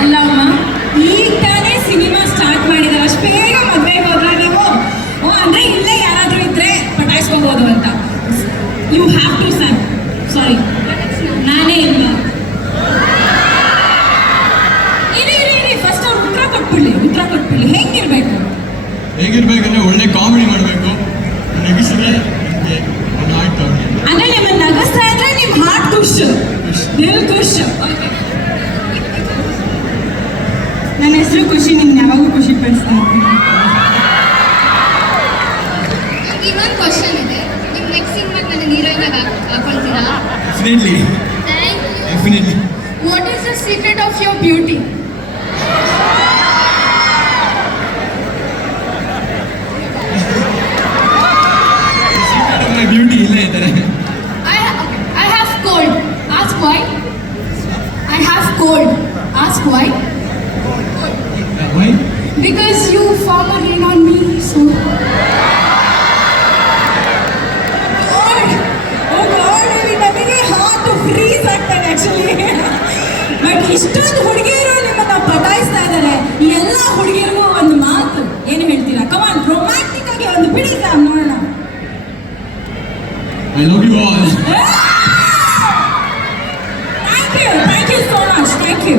ಅಲ್ಲಮ್ಮ ಈಗ ತಾನೇ ಸಿನಿಮಾ ಸ್ಟಾರ್ಟ್ ಮಾಡಿದಾರೆ. ಅಷ್ಟು ಬೇಗ ಮದುವೆಗೆ ಹೋದ್ರೆ ನಾವು ಅಂದ್ರೆ ಇಲ್ಲೇ ಯಾರಾದರೂ ಇದ್ರೆ ಪಟಾಯಿಸ್ಕೋಬಹುದು ಅಂತ. You have to sir sorry ನಾನೇ ಇಲ್ಲ. ಫಸ್ಟ್ ಅವ್ರು ಉತ್ತರ ಕೊಟ್ಬಿಡ್ಲಿ ಉತ್ತರ ಕೊಟ್ಬಿಡ್ಲಿ. ಹೆಂಗಿರ್ಬೇಕು? ಹೇಗಿರ್ಬೇಕಂದ್ರೆ ಒಳ್ಳೆ ಕಾಮಿಡಿ ಮಾಡಬೇಕು. ನೆಗಿಸಿದ್ರೆ ಯಾವಾಗೂ ಖುಷಿ ಪಡಿಸ್ತಾ ಇನ್ನೊಂದು ಕ್ವಶನ್ ಇದೆ ನಿಮ್ಮ ನೆಕ್ಸ್ಟ್ ಸಿನಿಮಾಗೆ ನನ್ನ ಹೀರೋಯಿನ್ ಆಗಿ ಹಾಕೊಳ್ತೀರಾ definitely definitely what is the secret of your beauty beauty ಇಲ್ಲೇ ಇದ್ದಾರೆ I, I have cold. Ask why. I have cold. Ask why. Because you form a rain on me, so. ನನಗೆ heart freeze ಆಗ್ತದೆ actually but ಇಷ್ಟೊಂದು ಹುಡುಗಿಯರು ನಿಮ್ಮನ್ನ ಪಟಾಯಿಸ್ತಾ ಇದ್ದಾರೆ. ಈ ಎಲ್ಲ ಹುಡುಗಿಯರಿಗೂ ಒಂದು ಮಾತು ಏನು ಹೇಳ್ತೀರಾ? ಕಮಾನ್ ರೊಮ್ಯಾಂಟಿಕ್ ಆಗಿ ಒಂದು ಬಿಡಿ ಸಾಂಗ್ ನೋಡೋಣ. I love you all thank you thank you so much thank you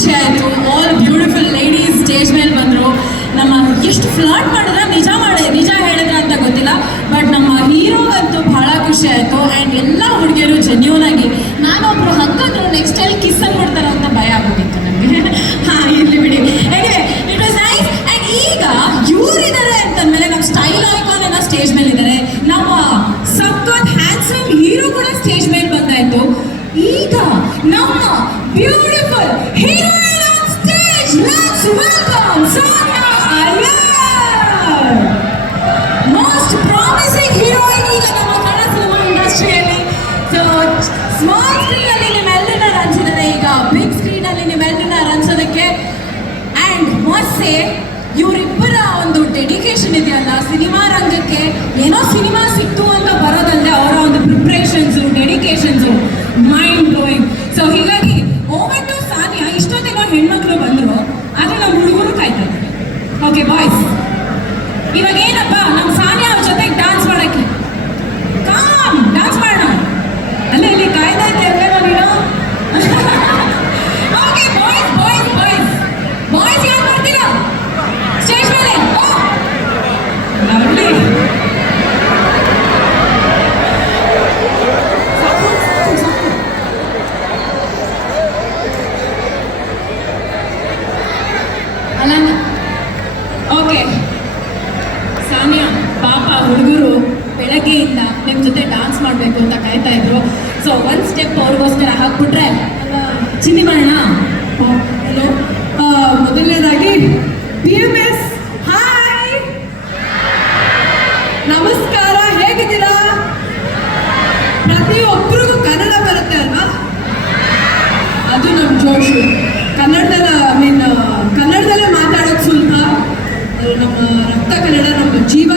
ಖುಷಿ ಆಯಿತು ಆಲ್ ಬ್ಯೂಟಿಫುಲ್ ಲೇಡೀಸ್ ಸ್ಟೇಜ್ ಮೇಲೆ ಬಂದರು. ನಮ್ಮ ಎಷ್ಟು ಫ್ಲಾಟ್ ಮಾಡಿದ್ರೆ ನಿಜ ಮಾಡಿ, ನಿಜ ಹೇಳಿದ್ರೆ ಅಂತ ಗೊತ್ತಿಲ್ಲ. ಬಟ್ ನಮ್ಮ ಹೀರೋಗಂತೂ ಭಾಳ ಖುಷಿ ಆಯಿತು. ಆ್ಯಂಡ್ ಎಲ್ಲ ಹುಡುಗಿಯರು ಜೆನ್ಯೂನ್ ಆಗಿ, ನಾನೊಬ್ರು ಹಕ್ಕಂದ್ರು let's welcome Sania Iyer most promising heroine ಈಗ ನಮ್ಮ ಕನ್ನಡ ಸಿನಿಮಾ ಇಂಡಸ್ಟ್ರಿಯಲ್ಲಿ ಸ್ಮಾಲ್ ಸ್ಕ್ರೀನ್ ಅಲ್ಲಿ ನಿಮ್ಮೆಲ್ಲರನ್ನ ರಂಜಿದ್ದಾರೆ ಈಗ. ಬಿಗ್ ಸ್ಕ್ರೀನ್ ಅಲ್ಲಿ ನಿಮ್ಮೆಲ್ಲರನ್ನ ರಂಜೋದಕ್ಕೆ ಅಂಡ್ ಮೊಸ್ಸೆ ಇವರಿಬ್ಬರ ಒಂದು ಡೆಡಿಕೇಶನ್ ಇದೆಯಲ್ಲ ಸಿನಿಮಾ ರಂಗಕ್ಕೆ ಏನೋ ಸಿನಿಮಾ ಸಿಕ್ತು ಅಂತ ಬರೋದಲ್ಲದೆ ಅವರ ಒಂದು ಪ್ರಿಪ್ರೇಷನ್ಸು ಡೆಡಿಕೇಶನ್ಸು ಮೈಂಡ್ ನಮ್ಮ ಸಾನಿಯಾ ಅವ್ರ ಜೊತೆಗೆ ಡಾನ್ಸ್ ಮಾಡಕ್ಕೆ ಕಾಮ್ ಡಾನ್ಸ್ ಮಾಡೋಣ ಅಲ್ಲೇ ಇಲ್ಲಿ ಕಾಯ್ತಾ ಇದ್ದೆ ಅಲ್ವೇನೋ ನೀನು okay boys boys boys boys ಯಾರು ಮಾಡ್ತೀರಾ ಸ್ಟೇಜ್ ಮೇಲೆ ಲವ್ಲಿ ಅಲ್ಲ ಸೊ ಒಂದು ಸ್ಟೆಪ್ ಅವ್ರಿಗೋಸ್ಕರ ಹಾಕ್ಬಿಟ್ರೆ ಚಿನ್ನಿ ಮಾಡೋಣ ಹಲೋ ಮೊದಲನೇದಾಗಿ ಬಿ ಎಂ ಎಸ್ ಹಾಯ್ ನಮಸ್ಕಾರ, ಹೇಗಿದ್ದೀರಾ? ಪ್ರತಿಯೊಬ್ಬರಿಗೂ ಕನ್ನಡ ಬರುತ್ತೆ ಅಲ್ವಾ? ಅದು ನಮ್ಮ ಜೋಶು. ಕನ್ನಡದ ಮೀನ್ ಕನ್ನಡದಲ್ಲೇ ಮಾತಾಡೋದು ಸುಲಭ. ನಮ್ಮ ರಕ್ತ ಕನ್ನಡ, ನಮ್ಮ ಜೀವ